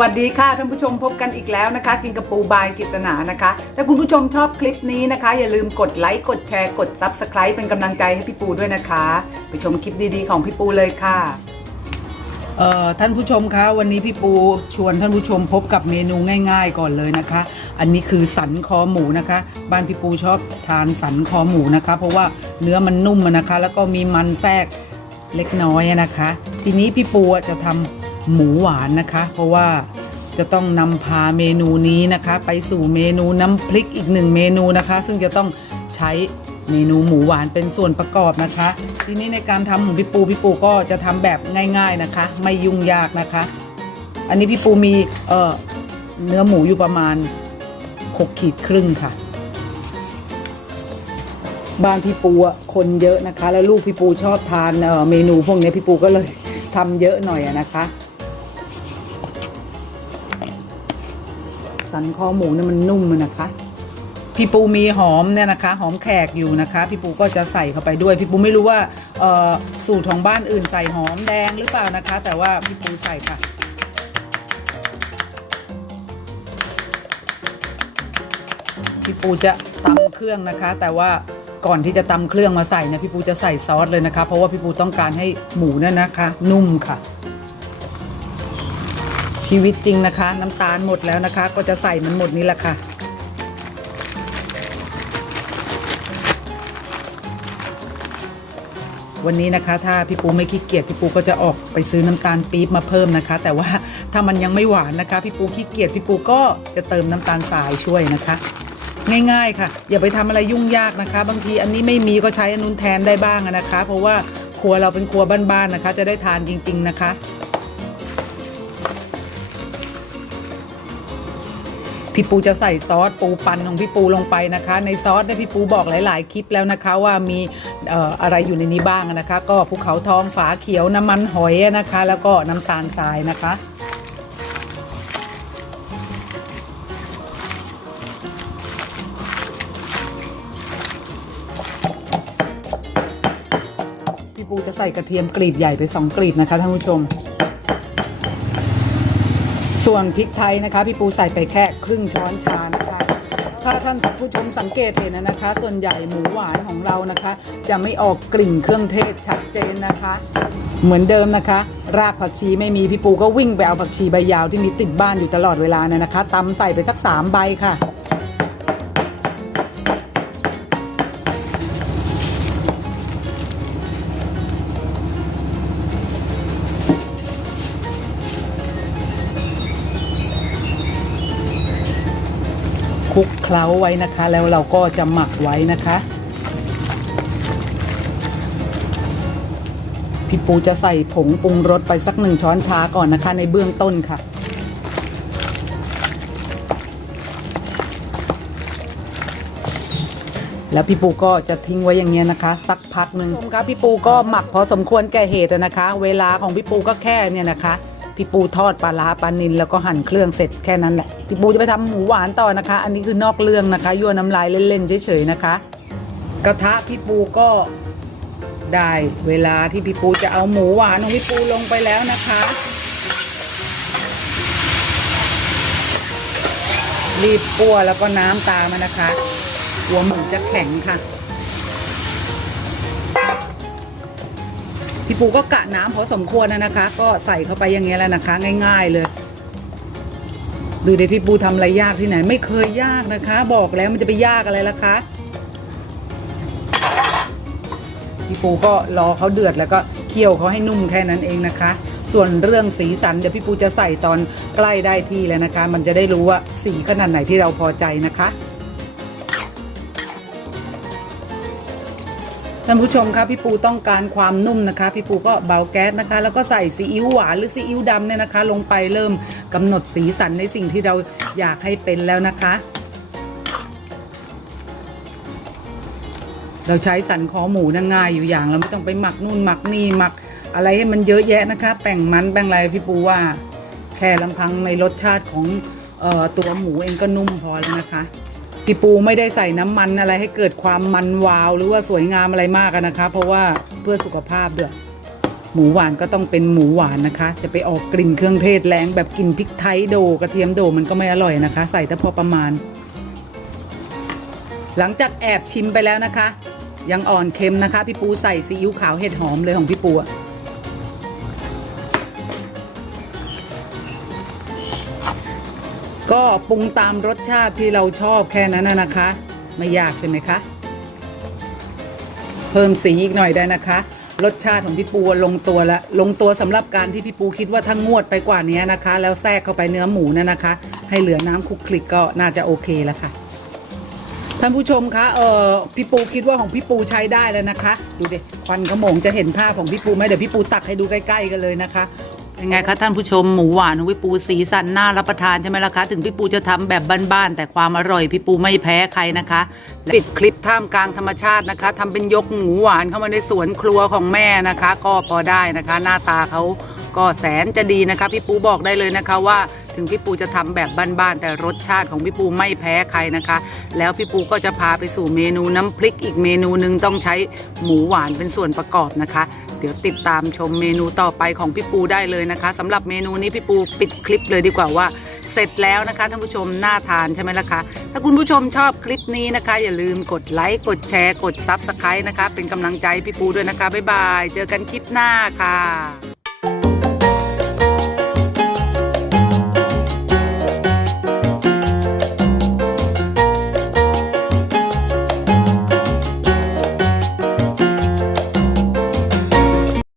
วัสดีค่ะท่านผู้ชมพบกันอีกแล้วนะคะ กินกระปูบายกิตนานะคะ ถ้าคุณผู้ชมชอบคลิปนี้นะคะ อย่าลืมกดไลค์กดแชร์กด Subscribe เป็นกำลังใจให้พี่ปูด้วยนะคะ ไปชมคลิปดีๆของพี่ปูเลยค่ะเอ่อท่านผู้ชมคะวันนี้พี่ปูชวนท่านผู้ชมพบกับเมนูง่าย ๆ ก่อนเลยนะคะ อันนี้คือสันคอหมูนะคะ บ้านพี่ปูชอบทานสันคอหมูนะคะ เพราะว่าเนื้อมันนุ่มนะคะ แล้วก็มีมันแทรกเล็กน้อยนะคะ ทีนี้พี่ปูจะทำ หมูหวานนะคะ เพราะว่าจะต้องนำพาเมนูนี้นะคะ ไปสู่เมนูน้ำพริกอีกหนึ่งเมนูนะคะ ซึ่งจะต้องใช้เมนูหมูหวานเป็นส่วนประกอบนะคะ ทีนี้ในการทำของพี่ปูพี่ปูก็จะทำแบบง่าย ๆนะคะ ไม่ยุ่งยากนะคะ อันนี้พี่ปูมีเอ่อเนื้อหมูอยู่ประมาณ6ขีดครึ่งค่ะ บ้านพี่ปูคนเยอะนะคะ แล้วลูกพี่ปูชอบทานเเมนูพวกนี้พี่ปูก็เลยทำเยอะหน่อยนะคะ สันคอหมูเนี่ยมันนุ่มนะคะ พี่ปูมีหอมเนี่ยนะคะ หอมแขกอยู่นะคะ พี่ปูก็จะใส่เข้าไปด้วย พี่ปูไม่รู้ว่าสูตรของบ้านอื่นใส่หอมแดงหรือเปล่านะคะ แต่ว่าพี่ปูใส่ค่ะพี่ปูจะตำเครื่องนะคะ แต่ว่าก่อนที่จะตำเครื่องมาใส่นะพี่ปูจะใส่ซอสเลยนะคะ เพราะว่าพี่ปูต้องการให้หมูเนี่ยนะคะ นุ่มค่ะ ชีวิตจริงนะคะ น้ำตาลหมดแล้วนะคะ ก็จะใส่มันหมดนี้แหละค่ะ วันนี้นะคะ ถ้าพี่ปูไม่ขี้เกียจพี่ปูก็จะออกไปซื้อน้ำตาลปี๊บมาเพิ่มนะคะ แต่ว่าถ้ามันยังไม่หวานนะคะ พี่ปูขี้เกียจพี่ปูก็จะเติมน้ำตาลทรายช่วยนะคะ ง่ายๆค่ะ อย่าไปทำอะไรยุ่งยากนะคะ บางทีอันนี้ไม่มีก็ใช้อันนู้นแทนได้บ้างนะคะ เพราะว่าครัวเราเป็นครัวบ้านๆนะคะ จะได้ทานจริง ๆ นะคะ พี่ปูจะใส่ซอสปูปันของพี่ปูลงไปนะคะ ในซอสเนี่ยพี่ปูบอกหลาย ๆ คลิปแล้วนะคะว่ามีอะไรอยู่ในนี้บ้างนะคะ ก็ภูเขาทองฝาเขียวน้ำมันหอยนะคะ แล้วก็น้ำตาลทรายนะคะพี่ปูจะใส่กระเทียมกรีบใหญ่ไปสองกรีบนะคะท่านผู้ชม ส่วนพริกไทยนะคะ พี่ปูใส่ไปแค่ครึ่งช้อนชานะคะ ถ้าท่านผู้ชมสังเกตเห็นนะคะ ส่วนใหญ่หมูหวานของเรานะคะ จะไม่ออกกลิ่นเครื่องเทศชัดเจนนะคะ เหมือนเดิมนะคะ รากผักชีไม่มีพี่ปูก็วิ่งไปเอาผักชีใบยาวที่มีติดบ้านอยู่ตลอดเวลาเนี่ยนะคะตำใส่ไปสักสามใบค่ะ ลุกเคล้าไว้นะคะ แล้วเราก็จะหมักไว้นะคะ พี่ปูจะใส่ผงปรุงรสไปสักหนึ่งช้อนชาก่อนนะคะ ในเบื้องต้นค่ะแล้วพี่ปูก็จะทิ้งไว้อย่างเงี้ยนะคะ สักพักหนึ่งครับพี่ปูก็หมักพอสมควรแก่เหตุนะคะ เวลาของพี่ปูก็แค่เนี่ยนะคะ พี่ปูทอดปลาร้าปลานิลแล้วก็หั่นเครื่องเสร็จแค่นั้นแหละพี่ปูจะไปทำหมูหวานต่อนะคะ อันนี้คือนอกเรื่องนะคะยั่วน้ำลายเล่นๆเฉยๆนะคะ กระทะพี่ปูก็ได้เวลาที่พี่ปูจะเอาหมูหวานของพี่ปูลงไปแล้วนะคะ รีบปั้วแล้วก็น้ำตามมานะคะ หัวหมูจะแข็งค่ะ พี่ปูก็กะน้ำพอสมควรนะนะคะ ก็ใส่เข้าไปอย่างเงี้ยแหล้วนะคะ ง่าย ๆเลย ดูเดี๋ยวพี่ปูทำอะไรยากที่ไหน ไม่เคยยากนะคะ บอกแล้วมันจะไปยากอะไรล่ะคะพี่ปูก็รอเขาเดือดแล้วก็เคี่ยวเขาให้นุ่มแค่นั้นเองนะคะ ส่วนเรื่องสีสันเดี๋ยวพี่ปูจะใส่ตอนใกล้ได้ที่แล้วนะคะ มันจะได้รู้ว่าสีขนาดไหนที่เราพอใจนะคะ ท่านผู้ชมคะพี่ปูต้องการความนุ่มนะคะ พี่ปูก็เบาแก๊สนะคะ แล้วก็ใส่ซีอิ๊วหวานหรือซีอิ๊วดำเนี่ยนะคะ ลงไปเริ่มกำหนดสีสันในสิ่งที่เราอยากให้เป็นแล้วนะคะ เราใช้สันคอหมูน่าง่ายอยู่อย่างเราไม่ต้องไปหมักนู่นหมักนี่หมักอะไรให้มันเยอะแยะนะคะแป้งมันแป้งอะไรพี่ปูว่าแค่ลำพังในรสชาติของออตัวหมูเองก็นุ่มพอแล้วนะคะ พี่ปูไม่ได้ใส่น้ำมันอะไรให้เกิดความมันวาว หรือว่าสวยงามอะไรมากอะนะคะ เพราะว่าเพื่อสุขภาพด้วยหมูหวานก็ต้องเป็นหมูหวานนะคะ จะไปออกกลิ่นเครื่องเทศแรงแบบกลิ่นพริกไทยโดกระเทียมโดมันก็ไม่อร่อยนะคะ ใส่แต่พอประมาณ หลังจากแอบชิมไปแล้วนะคะ ยังอ่อนเค็มนะคะ พี่ปูใส่ซีอิ๊วขาวเห็ดหอมเลยของพี่ปูอะ ก็ปรุงตามรสชาติที่เราชอบแค่นั้นนะคะ ไม่ยากใช่ไหมคะ เพิ่มสีอีกหน่อยได้นะคะ รสชาติของพี่ปูลงตัวแล้วลงตัวสำหรับการที่พี่ปูคิดว่าถ้างวดไปกว่านี้นะคะ แล้วแทรกเข้าไปเนื้อหมูนั่นนะคะ ให้เหลือน้ำคลุกคลิกก็น่าจะโอเคแล้วค่ะท่านผู้ชมคะ เออพี่ปูคิดว่าของพี่ปูใช้ได้แล้วนะคะ ดูดิควันขโมงจะเห็นภาพของพี่ปูไหมเดี๋ยวพี่ปูตักให้ดูใกล้ ๆ กันเลยนะคะ ยังไงคะท่านผู้ชมหมูหวานของพี่ปูสีสันน่ารับประทานใช่ไหมล่ะคะ ถึงพี่ปูจะทำแบบบ้านๆแต่ความอร่อยพี่ปูไม่แพ้ใครนะคะปิดคลิปท่ามกลางธรรมชาตินะคะทำเป็นยกหมูหวานเข้ามาในสวนครัวของแม่นะคะ ก็พอได้นะคะ หน้าตาเขาก็แสนจะดีนะคะ พี่ปูบอกได้เลยนะคะว่าถึงพี่ปูจะทำแบบบ้านๆแต่รสชาติของพี่ปูไม่แพ้ใครนะคะ แล้วพี่ปูก็จะพาไปสู่เมนูน้ำพริกอีกเมนูหนึ่งต้องใช้หมูหวานเป็นส่วนประกอบนะคะ เดี๋ยวติดตามชมเมนูต่อไปของพี่ปูได้เลยนะคะสำหรับเมนูนี้พี่ปูปิดคลิปเลยดีกว่าว่า เสร็จแล้วนะคะท่านผู้ชมน่าทานใช่ไหมล่ะคะถ้าคุณผู้ชมชอบคลิปนี้นะคะ อย่าลืมกดไลค์กดแชร์กดซับสไครต์นะคะ เป็นกำลังใจพี่ปูด้วยนะคะบ๊ายบาย เจอกันคลิปหน้าค่ะ